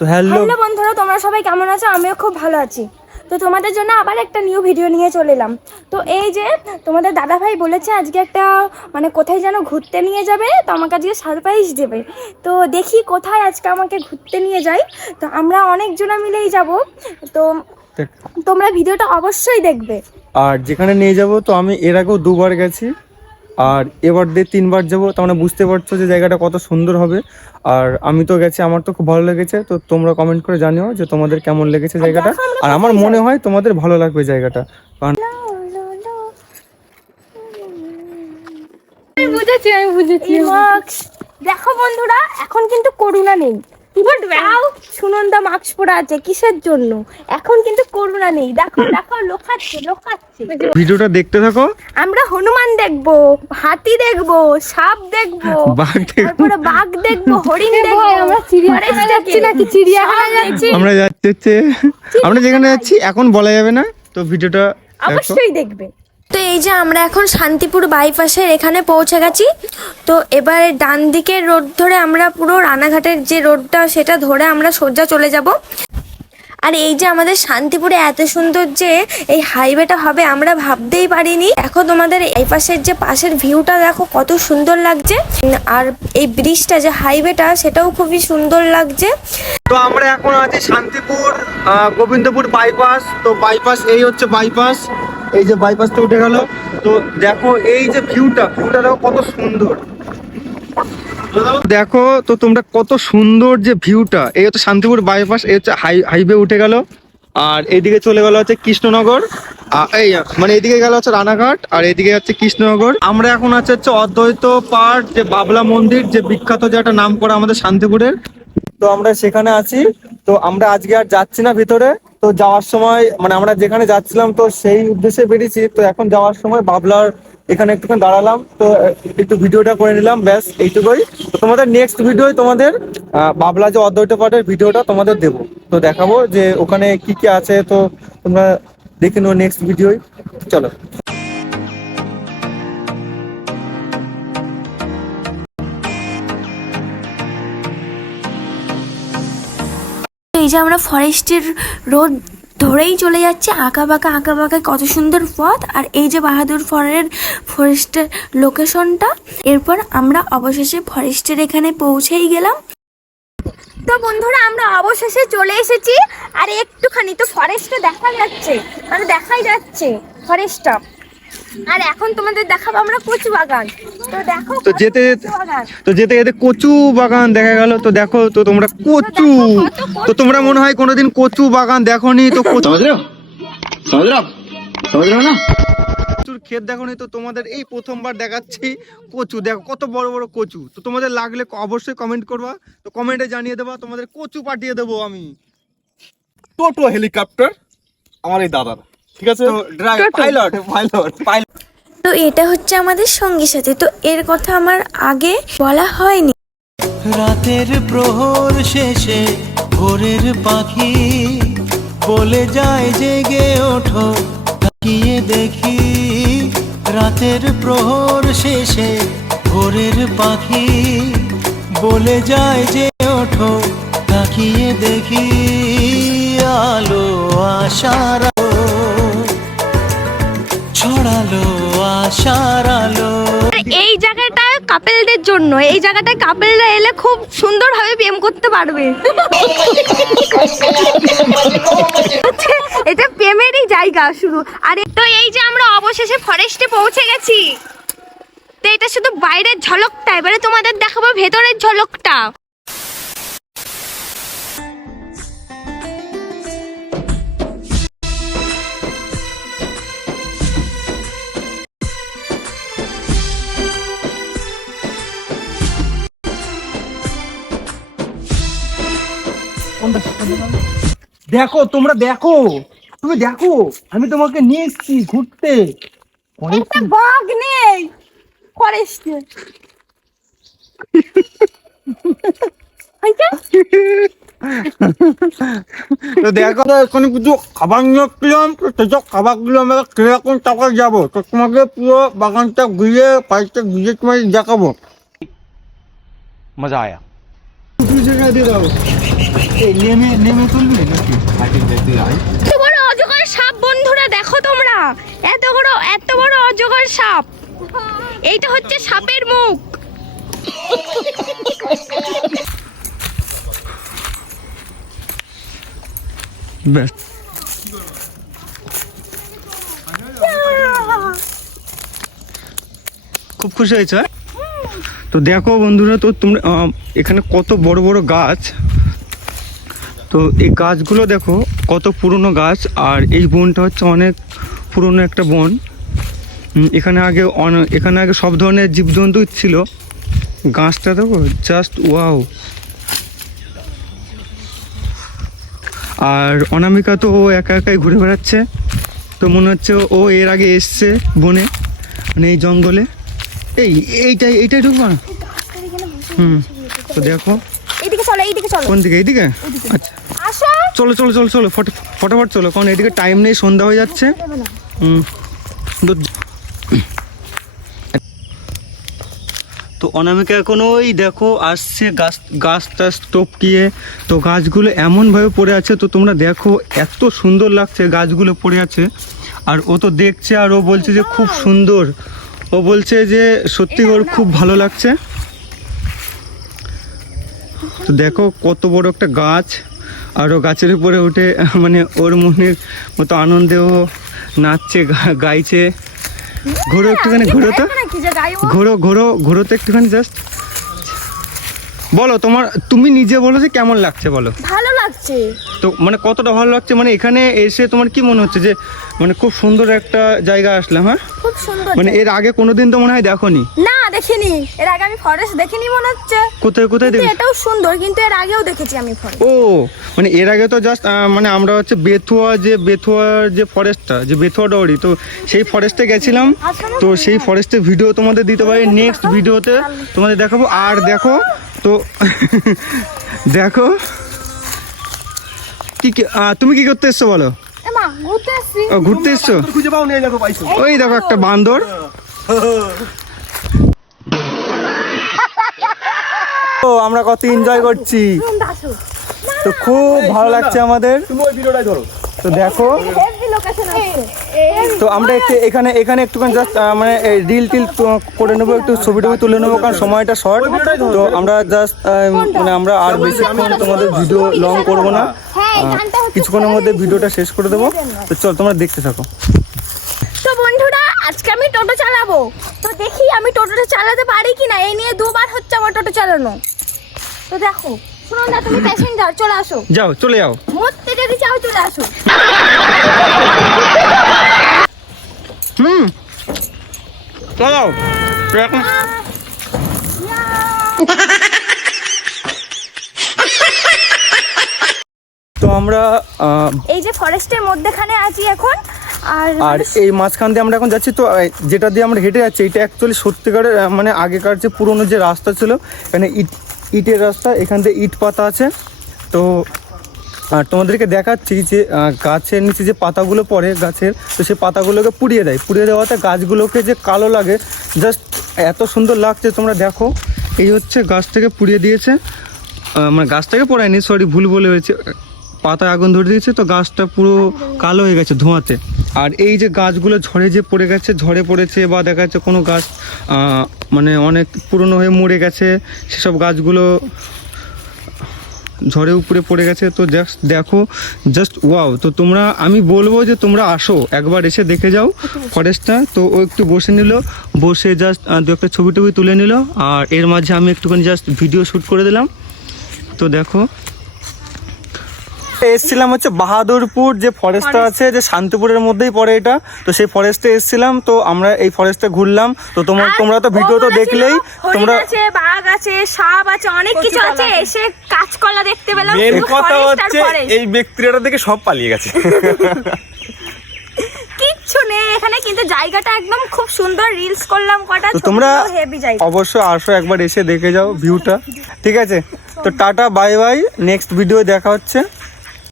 তো হ্যালো বন্ধুরা, তোমরা সবাই কেমন আছো? আমিও খুব ভালো আছি। তো তোমাদের জন্য আবার একটা নিউ ভিডিও নিয়ে চলে এলাম। তো এই যে তোমাদের দাদাভাই বলেছে আজকে একটা কোথায় যেন ঘুরতে নিয়ে যাবে, তো আমাকে আজকে সারপ্রাইজ দেবে। তো দেখি কোথায় আজকে আমাকে ঘুরতে নিয়ে যায়। তো আমরা অনেকজনা মিলেই যাব। তো তোমরা ভিডিওটা অবশ্যই দেখবে। আর যেখানে নিয়ে যাব, তো আমি এর আগেও 2বার গেছি, আর এবার দিয়ে 3বার যাবো। তার মানে বুঝতে পারছো যে জায়গাটা কত সুন্দর হবে। আর আমি তো গেছি, আমার তো খুব ভালো লেগেছে। তো তোমরা কমেন্ট করে জানিও যে তোমাদের কেমন লেগেছে জায়গাটা। আর আমার মনে হয় তোমাদের ভালো লাগবে জায়গাটা, কারণ আমি বুঝেছি। দেখো বন্ধুরা, এখন কিন্তু করোনা নেই। সুনন্দা মাস্ক পরে আছে কিসের জন্য? এখন কিন্তু করোনা নেই। দেখো দেখো, লোকাচ্ছে। ভিডিওটা দেখতে থাকো। আমরা হনুমান দেখবো, হাতি দেখবো, সাপ দেখবো, তারপরে বাঘ দেখবো, হরিণ দেখবো। আমরা চিড়িয়াখানা যাচ্ছি নাকি? চিড়িয়াখানা যাচ্ছি। আমরা আমরা যেখানে যাচ্ছি এখন বলা যাবে না, তো ভিডিওটা অবশ্যই দেখবে। তো এই যে আমরা এখন শান্তিপুর বাইপাসের এখানে পৌঁছে গেছি। তো এবার ডান দিকের রোড ধরে আমরা পুরো রানাঘাটের যে রোডটা সেটা ধরে আমরা সোজা চলে যাব। আর এই যে আমাদের শান্তিপুরে এত সুন্দর যে এই হাইওয়েটা হবে আমরা ভাবতেই পারিনি। দেখো তোমাদের এই পাশের যে পাশের ভিউটা দেখো কত সুন্দর লাগছে। আর এই ব্রিজটা যে হাইওয়েটা সেটাও খুবই সুন্দর লাগছে। তো আমরা এখন আছি শান্তিপুর গোবিন্দপুর বাইপাস। তো বাইপাস, এই হচ্ছে বাইপাস। এই যে বাইপাসটা উঠে গেল। তো দেখো এই যে ভিউটা দেখো কত সুন্দর। দেখো তো তোমরা কত সুন্দর যে ভিউটা। এই হচ্ছে শান্তিপুর বাইপাস, এই হচ্ছে হাইওয়ে উঠে গেল। আর এইদিকে চলে গেল হচ্ছে কৃষ্ণনগর, এই এইদিকে গেল হচ্ছে রানাঘাট, আর এইদিকে হচ্ছে কৃষ্ণনগর। আমরা এখন হচ্ছে অদ্বৈত পার্ক, যে বাবলা মন্দির, যে বিখ্যাত, যে একটা নাম করা আমাদের শান্তিপুরের। তো আমরা সেখানে আছি। তো আমরা আজকে আর যাচ্ছি না ভিতরে। তো যাওয়ার সময় আমরা যেখানে যাচ্ছিলাম তো সেই উদ্দেশ্যে বেরিয়েছি। তো এখন যাওয়ার সময় বাবলার এখানে একটুখানি দাঁড়ালাম, তো একটু ভিডিওটা করে নিলাম, ব্যাস এইটুকুই। তো তোমাদের নেক্সট ভিডিও তোমাদের বাবলা যে অদ্বৈত পাঠের ভিডিওটা তোমাদের দেবো। তো দেখাবো যে ওখানে কি কি আছে। তো তোমরা দেখে নেবো নেক্সট ভিডিও। চলো। এই যে আমরা ফরেস্টের রোড ধরেই চলে যাচ্ছি, আঁকা বাঁকা কত সুন্দর পথ। আর এই যে বাহাদুর ফরেস্টের লোকেশনটা। এরপর আমরা অবশেষে ফরেস্টের এখানে পৌঁছেই গেলাম। তো বন্ধুরা, আমরা অবশেষে চলে এসেছি। আর একটুখানি তো ফরেস্টটা দেখাই যাচ্ছে ফরেস্টটা। আর এখন তোমাদের দেখাবো আমরা কচু বাগান। তো দেখো, তো যেতে যেতে কচু বাগান দেখা গেল। তো দেখো তো তোমরা কচু, তো তোমরা মনে হয় কোনোদিন কচু বাগান দেখোনি। তো কচুর ক্ষেত দেখোনি, তো তোমাদের এই প্রথমবার দেখাচ্ছি কচু। দেখো কত বড় বড় কচু। তো তোমাদের লাগলে অবশ্যই কমেন্ট করবা। তো কমেন্টে জানিয়ে দেবা, তোমাদের কচু পাঠিয়ে দেবো আমি। টোটো হেলিকপ্টার আমার এই দাদার, ঠিক আছে, পাইলট। তো এটা হচ্ছে আমাদের সঙ্গী সাথী। তো এর কথা আমার আগে বলা হয়নি। রাতের প্রহর শেষে ভোরের পাখি বলে যায় জেগে ওঠো, তাকিয়ে দেখি। রাতের প্রহর শেষে ভোরের পাখি বলে যায় যে ওঠো, তাকিয়ে দেখি। আলো আশার ছড়ালো আশার আলো। এই জায়গাটা কাপেলদের জন্য। এই জায়গাটায় কাপেলরা এলে খুব সুন্দরভাবে প্রেম করতে পারবে। এটা প্রেমেরই জায়গা শুরু। আর তো এই যে আমরা অবশেষে ফরেস্টে পৌঁছে গেছি। তো এটা শুধু বাইরের ঝলকটা, এবারে তোমাদের দেখাবো ভেতরের ঝলকটা। দেখো তোমরা তুমি দেখো, আমি তোমাকে নিয়ে এসেছি ঘুরতে। একটা বাঘ নেই ফরেস্টে। তো দেখো এখন কিছু খাবার নিয়ে আসলাম। তো সেসব খাবারগুলো আমরা কিরকম টাকা যাবো, তো তোমাকে পুরো বাগানটা ঘুরিয়ে পাইতে ঘুরিয়ে তোমাকে দেখাবো। মজা আয়া। দিয়ে দাও। এই নেমে তুলবি নাকি? এত বড় অজগর সাপ বন্ধুরা, দেখো তোমরা, এত বড় অজগর সাপ। এইটা হচ্ছে সাপের মুখ। ব্যাস, খুব খুশি হয়েছে। তো দেখো বন্ধুরা, তো তোমরা এখানে কত বড় বড় গাছ। তো এই গাছগুলো দেখো কত পুরনো গাছ, আর এই বনটা হচ্ছে অনেক পুরনো একটা বন। এখানে আগে সব ধরনের জীবজন্তু ছিল। গাছটা দেখো জাস্ট ওয়াও। আর অনামিকা তো ও একা একাই ঘুরে বেড়াচ্ছে। তো মনে হচ্ছে ও এর আগে এসছে বনে, মানে এই জঙ্গলে। এইটাই ঢুকবো না। তো দেখো এইদিকে চলো। কোন দিকে? এইদিকে? আচ্ছা আসো, চলো ফটাফট চলো, কারণ এইদিকে টাইম নেই, সন্ধ্যা হয়ে যাচ্ছে। তো অনামিকা এখন ওই দেখো আসছে গাছটা টপকিয়ে। তো গাছগুলো এমনভাবে পড়ে আছে, তো তোমরা দেখো এত সুন্দর লাগছে গাছগুলো পড়ে আছে। আর ও তো দেখছে, আর ও বলছে যে খুব সুন্দর। ও বলছে যে সত্যি ওর খুব ভালো লাগছে। তো দেখো কত বড় একটা গাছ, আর ও গাছের উপরে উঠে মানে ওর মনের মতো আনন্দে ও নাচছে, গাইছে। ঘোরো একটুখানি, ঘোরো তো একটুখানি জাস্ট। বলো তুমি নিজে বলো যে কেমন লাগছে, বলো। ভালো লাগছে। তো মানে কতটা ভালো লাগছে, মানে এখানে এসে তোমার কি মনে হচ্ছে যে মানে খুব সুন্দর একটা জায়গা আসলাম? হ্যাঁ, খুব সুন্দর। মানে এর আগে কোনোদিন তো মনে হয় দেখোনি? না, দেখিনি। এর আগে আমি ফরেস্ট দেখিনি মনে হচ্ছে। কোথায় দেখি? এটাও সুন্দর, কিন্তু এর আগেও দেখেছি আমি ফরেস্ট। ও মানে এর আগে তো জাস্ট মানে আমরা হচ্ছে বেথুয়ার যে ফরেস্টটা, যে বেথুয়া ডৌরি, তো সেই ফরেস্টে গেছিলাম। তো সেই ফরেস্টের ভিডিও তোমাদের দিতে পারি নেক্সট ভিডিওতে, তোমাদের দেখাবো। আর দেখো তো দেখো তুমি কি করতে এসছো বলো? ঘুরতে এসছো? খুঁজে পাও নিয়ে দেখো পাইছো। ওই দেখো একটা বান্দর। তো আমরা কত এনজয় করছি, তো খুব ভালো লাগছে আমাদের। তুমি ওই ভিডিওটাই ধরো। তো দেখো, তো আমরা এখানে একটুখানি জাস্ট মানে রিল করে নেবো, একটু ছবি তুলে নেবো, কারণ সময়টা শর্ট। তো আমরা জাস্ট মানে আমরা আর বেশিক্ষণ তোমাদের ভিডিও লং করবো না, কিছুক্ষণের মধ্যে ভিডিওটা শেষ করে দেবো। তো চল তোমরা দেখতে থাকো। তো বন্ধুরা, আজকে আমি টোটো চালাবো। তো দেখি আমি টোটোটা চালাতে পারি কিনা। এই নিয়ে দুবার হচ্ছে আমার টোটো চালানো। তো দেখো, সুনন্দা তুমি প্যাসেঞ্জার, চলে আসো। চলে যাও। মরতে যদি চাও চলে আসো। চলাও। তো আমরা এই যে ফরেস্টের মধ্যেখানে আছি এখন। আর এই মাঝখান দিয়ে আমরা এখন যাচ্ছি। তো যেটা দিয়ে আমরা হেঁটে যাচ্ছি, এটা অ্যাকচুয়ালি সত্যিকারের মানে আগেকার যে পুরনো যে রাস্তা ছিল, এখানে ইটের রাস্তা, এখান দিয়ে ইট পাতা আছে। তো তোমাদেরকে দেখাচ্ছি যে গাছের নিচে যে পাতাগুলো পড়ে গাছের, তো সেই পাতাগুলোকে পুড়িয়ে দেওয়াতে গাছগুলোকে যে কালো লাগে, জাস্ট এত সুন্দর লাগছে। তোমরা দেখো, এই হচ্ছে গাছ থেকে পুড়িয়ে দিয়েছে, মানে গাছটাকে পোড়ায়নি, সরি ভুল বলে হয়েছে, পাতায় আগুন ধরে দিয়েছে। তো গাছটা পুরো কালো হয়ে গেছে ধোঁয়াতে। আর এই যে গাছগুলো ঝড়ে পড়েছে, বা দেখা যাচ্ছে কোনো গাছ মানে অনেক পুরনো হয়ে মরে গেছে, সেসব গাছগুলো ঝড়ে উপরে পড়ে গেছে। তো দেখো জাস্ট ওয়াও। তো আমি বলবো যে তোমরা আসো, একবার এসে দেখে যাও ফরেস্টটা। তো ও একটু বসে জাস্ট দু একটা ছবি তুলে নিল, আর এর মাঝে আমি একটুখানি জাস্ট ভিডিও শ্যুট করে দিলাম। তো দেখো, এসছিলাম হচ্ছে বাহাদুরপুর যে ফরেস্টটা আছে, যে শান্তিপুরের মধ্যেই পড়ে এটা। তো সেই ফরেস্টে এসছিলাম, তো আমরা এই ফরেস্টে ঘুরলাম। তো তোমরা তো ভিডিও তো দেখলেই, তোমরা আছে, বাঘ আছে, সাপ আছে, অনেক কিছু আছে। এসে কাঁচকলা দেখতে পেলাম। মেন কথা হচ্ছে এই ব্যক্তিটা দেখে সব পালিয়ে গেছে। কিচ্ছু নেই এখানে, কিন্তু জায়গাটা একদম খুব সুন্দর। রিলস করলাম কটা, তো তোমরা হেভি জায়গা। অবশ্যই আসো, একবার এসে দেখে যাও ভিউটা। ঠিক আছে, তো tata, bye bye, next video দেখা হচ্ছে।